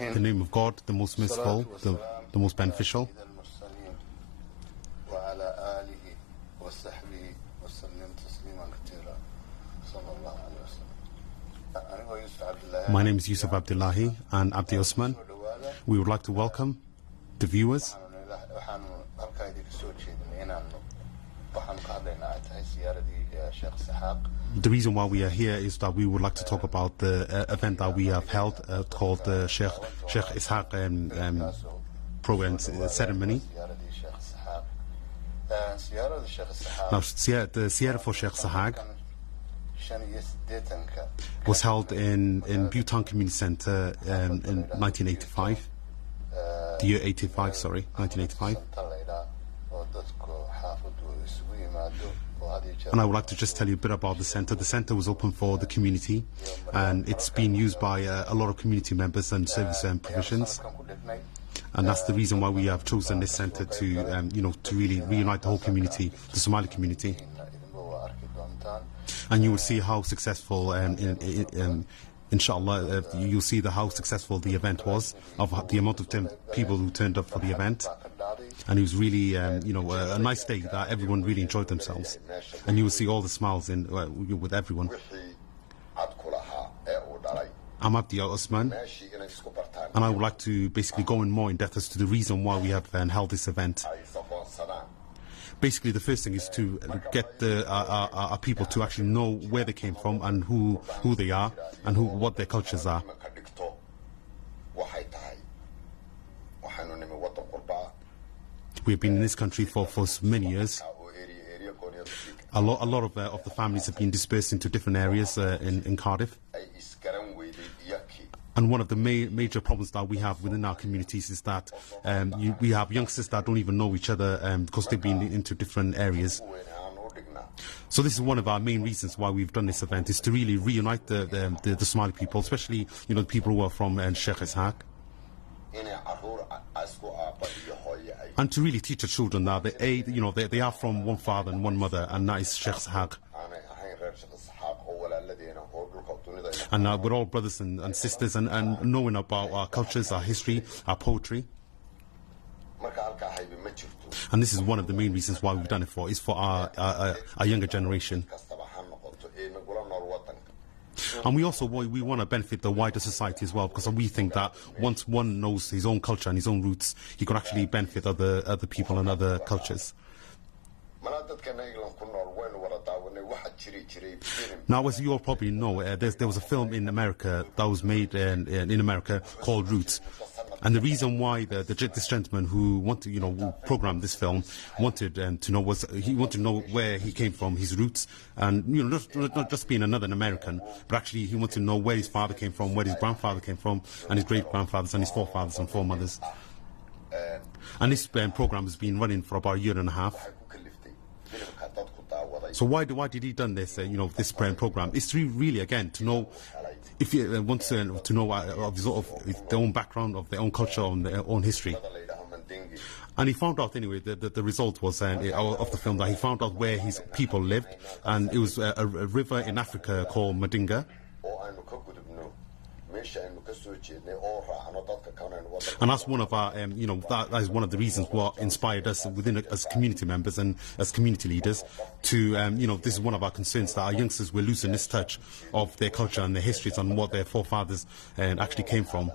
In the name of God, the most merciful, the most beneficial. My name is Yusuf Abdullahi and Abdi Osman. We would like to welcome the viewers. The reason why we are here is that we would like to talk about the event that we have held called the Sheikh Ishaq program ceremony. Now, the Sierra for Sheikh Ishaq was held in Bhutan Community Center in 1985, the year 85, sorry, 1985. And I would like to just tell you a bit about the center. The center was open for the community, and it's been used by a lot of community members and service provisions. And that's the reason why we have chosen this center to, to really reunite the whole community, the Somali community. And you will see how successful, inshallah, you'll see how successful the event was, of the amount of people who turned up for the event. And it was really, a nice day that everyone really enjoyed themselves. And you will see all the smiles with everyone. I'm Abdi Osman, and I would like to basically go in more in depth as to the reason why we have held this event. Basically, the first thing is to get our people to actually know where they came from and who they are and what their cultures are. We've been in this country for many years. A lot of the families have been dispersed into different areas in Cardiff. And one of the major problems that we have within our communities is that we have youngsters that don't even know each other because they've been into different areas. So this is one of our main reasons why we've done this event, is to really reunite the Somali people, especially the people who are from Sheikh Ishaq. And to really teach the children that they are from one father and one mother, and that is Sheikh Ishaq. And we're all brothers and sisters, and knowing about our cultures, our history, our poetry. And this is one of the main reasons why we've done it is for our younger generation. And we also want to benefit the wider society as well, because we think that once one knows his own culture and his own roots, he can actually benefit other people and other cultures. Now, as you all probably know, there was a film in America that was made in America called Roots. And the reason why this gentleman who wanted, who programmed this film wanted to know he wanted to know where he came from, his roots, and not just being another American, but actually he wanted to know where his father came from, where his grandfather came from, and his great grandfathers, and his forefathers and foremothers. And this program has been running for about a year and a half. So why did he done this? This program is to really, again, to know, if you want to know of their own background, of their own culture, and their own history. And he found out anyway that the result was of the film, that he found out where his people lived, and it was a river in Africa called Madinga. And that's one of our, that is one of the reasons what inspired us as community members and as community leaders to, this is one of our concerns, that our youngsters were losing this touch of their culture and their histories and what their forefathers actually came from.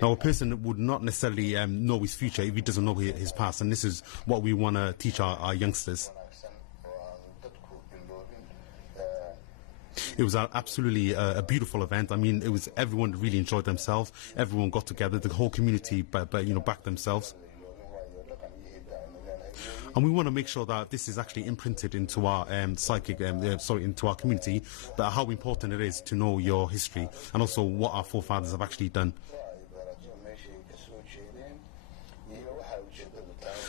Now, a person would not necessarily know his future if he doesn't know his past, and this is what we want to teach our youngsters. It was absolutely a beautiful event. I mean, it was everyone really enjoyed themselves. Everyone got together. The whole community, backed themselves. And we want to make sure that this is actually imprinted into our into our community, that how important it is to know your history and also what our forefathers have actually done.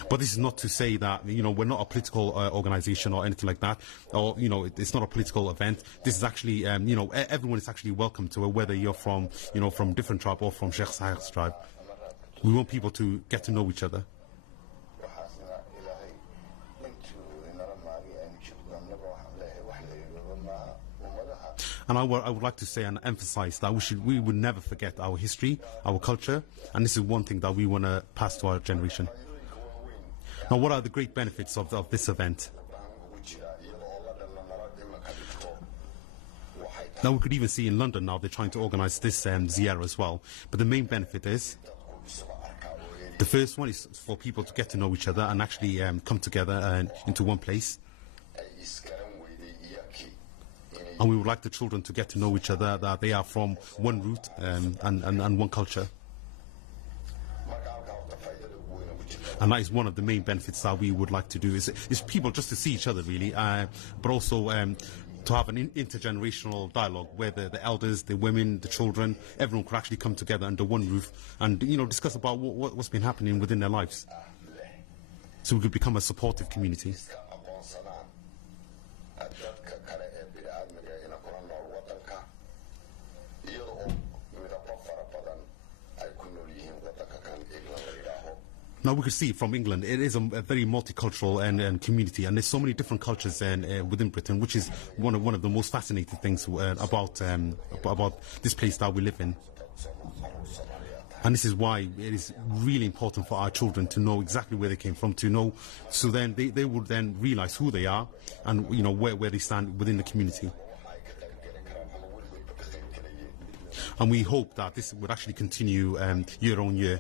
But this is not to say that, we're not a political organization or anything like that, or, it's not a political event. This is actually, everyone is actually welcome to it, whether you're from, from different tribe or from Sheikh Sahir's tribe. We want people to get to know each other. And I would like to say and emphasize that we would never forget our history, our culture, and this is one thing that we want to pass to our generation. Now, what are the great benefits of this event? Now, we could even see in London now they're trying to organize this ziyarah as well. But the main benefit is, the first one is for people to get to know each other and actually come together into one place. And we would like the children to get to know each other, that they are from one root and one culture. And that is one of the main benefits that we would like to do, is people just to see each other, really, but also to have an intergenerational dialogue where the elders, the women, the children, everyone could actually come together under one roof and, discuss about what's been happening within their lives. So we could become a supportive community. Now, we could see from England, it is a very multicultural and community, and there's so many different cultures within Britain, which is one of the most fascinating things about this place that we live in. And this is why it is really important for our children to know exactly where they came from, to know, so then they would then realize who they are and where they stand within the community. And we hope that this would actually continue year on year.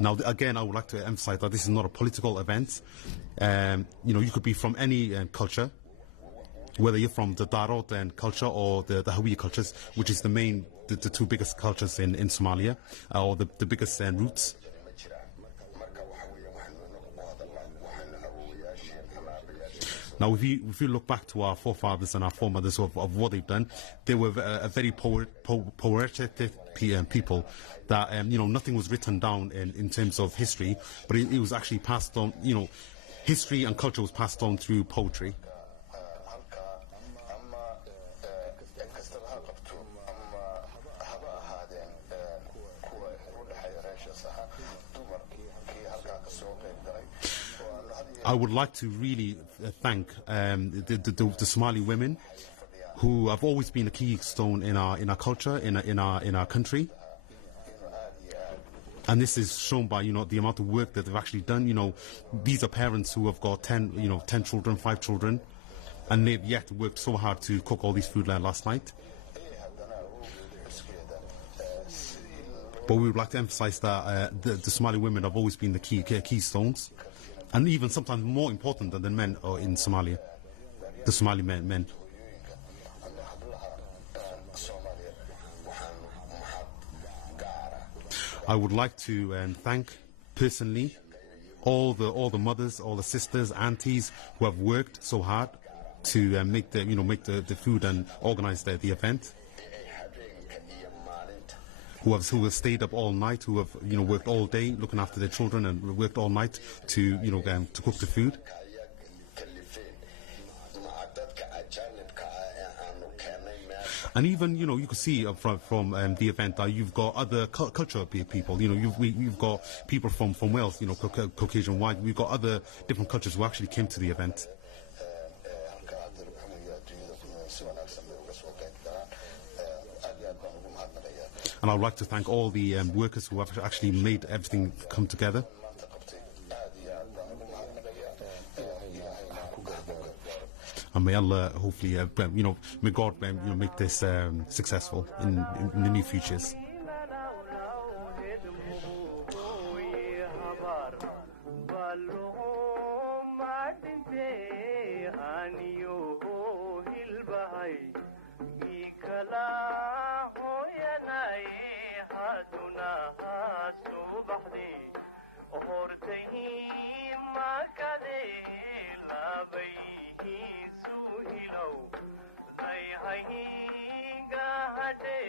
Now, again, I would like to emphasize that this is not a political event. You could be from any culture, whether you're from the Darod culture or the Hawiye cultures, which is the two biggest cultures in Somalia, or the biggest roots. Now, if you look back to our forefathers and our foremothers of what they've done, they were a very poetic people that, nothing was written down in terms of history, but it was actually passed on, history and culture was passed on through poetry. I would like to really thank the Somali women who have always been a keystone in our culture, in our country. And this is shown by the amount of work that they've actually done. These are parents who have got 10 children, 5 children, and they've yet worked so hard to cook all these food like last night. But we would like to emphasize that the Somali women have always been the keystones, and even sometimes more important than the men in Somalia, the Somali men. I would like to thank personally all the mothers, all the sisters, aunties who have worked so hard to make the food and organize the event. Who have stayed up all night, who have worked all day looking after their children and worked all night to to cook the food. And even you could see from the event that you've got other cultural people. You've got people from Wales, Caucasian white. We've got other different cultures who actually came to the event. And I would like to thank all the workers who have actually made everything come together. And may Allah hopefully, may God make this successful in the near futures. baxday hortay makade labay suhilow ay hay gahade